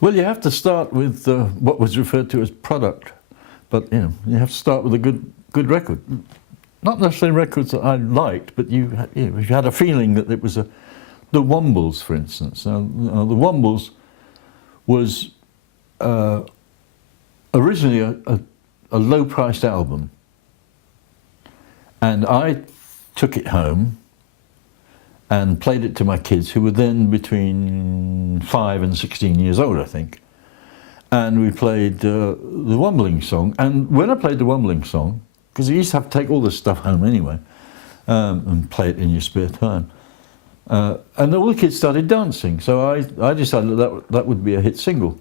Well, you have to start with what was referred to as product, but you have to start with a good record. Not necessarily records that I liked, but you had a feeling that it was the Wombles, for instance. The Wombles was originally a low-priced album, and I took it home and played it to my kids, who were then between 5 and 16 years old, I think. And we played the Wombling song. And when I played the Wombling song, because you used to have to take all this stuff home anyway, and play it in your spare time, and all the kids started dancing. So I decided that would be a hit single.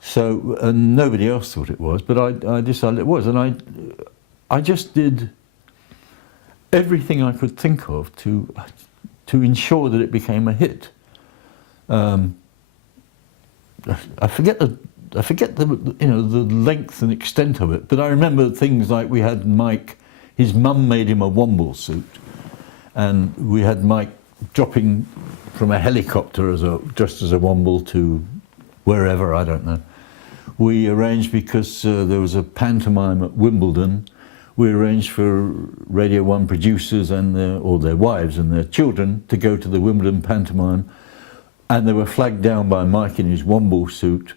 So, and nobody else thought it was, but I decided it was. And I just did everything I could think of to ensure that it became a hit. I forget the the length and extent of it, but I remember things like we had Mike. His mum made him a Womble suit, and we had Mike dropping from a helicopter just as a Womble to wherever, I don't know. We arranged, because there was a pantomime at Wimbledon, we arranged for Radio 1 producers and their wives and their children to go to the Wimbledon pantomime, and they were flagged down by Mike in his Womble suit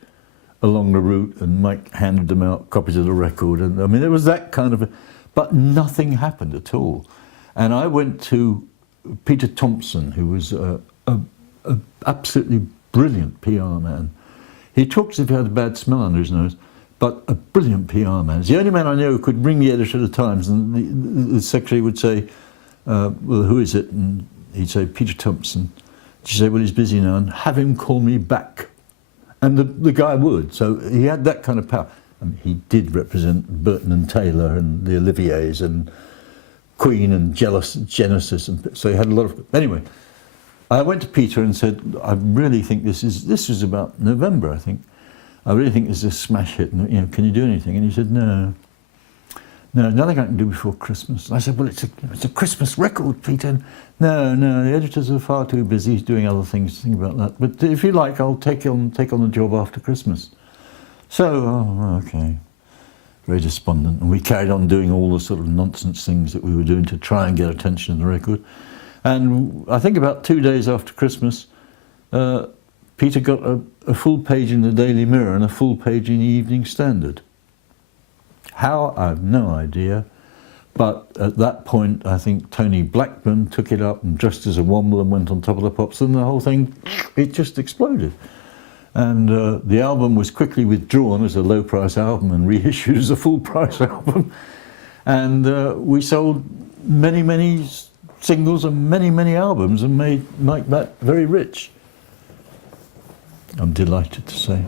along the route, and Mike handed them out copies of the record. And I mean, it was that kind of but nothing happened at all. And I went to Peter Thompson, who was a absolutely brilliant PR man. He talks as if he had a bad smell under his nose, but a brilliant PR man. He's the only man I know who could ring the editor of the Times, and the secretary would say, well, who is it? And he'd say, Peter Thompson. She'd say, well, he's busy now, and have him call me back. And the guy would. So he had that kind of power. I mean, he did represent Burton and Taylor and the Oliviers and Queen and Genesis, and so he had a lot of... Anyway, I went to Peter and said, I really think this was about November, I think. I really think this is a smash hit, and can you do anything? And he said, no, nothing I can do before Christmas. And I said, well, it's a Christmas record, Peter. No, the editors are far too busy doing other things to think about that. But if you like, I'll take on the job after Christmas. So, okay, very despondent. And we carried on doing all the sort of nonsense things that we were doing to try and get attention in the record. And I think about 2 days after Christmas, Peter got a full page in the Daily Mirror and a full page in the Evening Standard. How? I have no idea. But at that point, I think Tony Blackburn took it up and dressed as a Womble and went on top of the pops, and the whole thing, it just exploded. And the album was quickly withdrawn as a low-price album and reissued as a full-price album. And we sold many singles and many albums and made Mike Batt very rich, I'm delighted to say.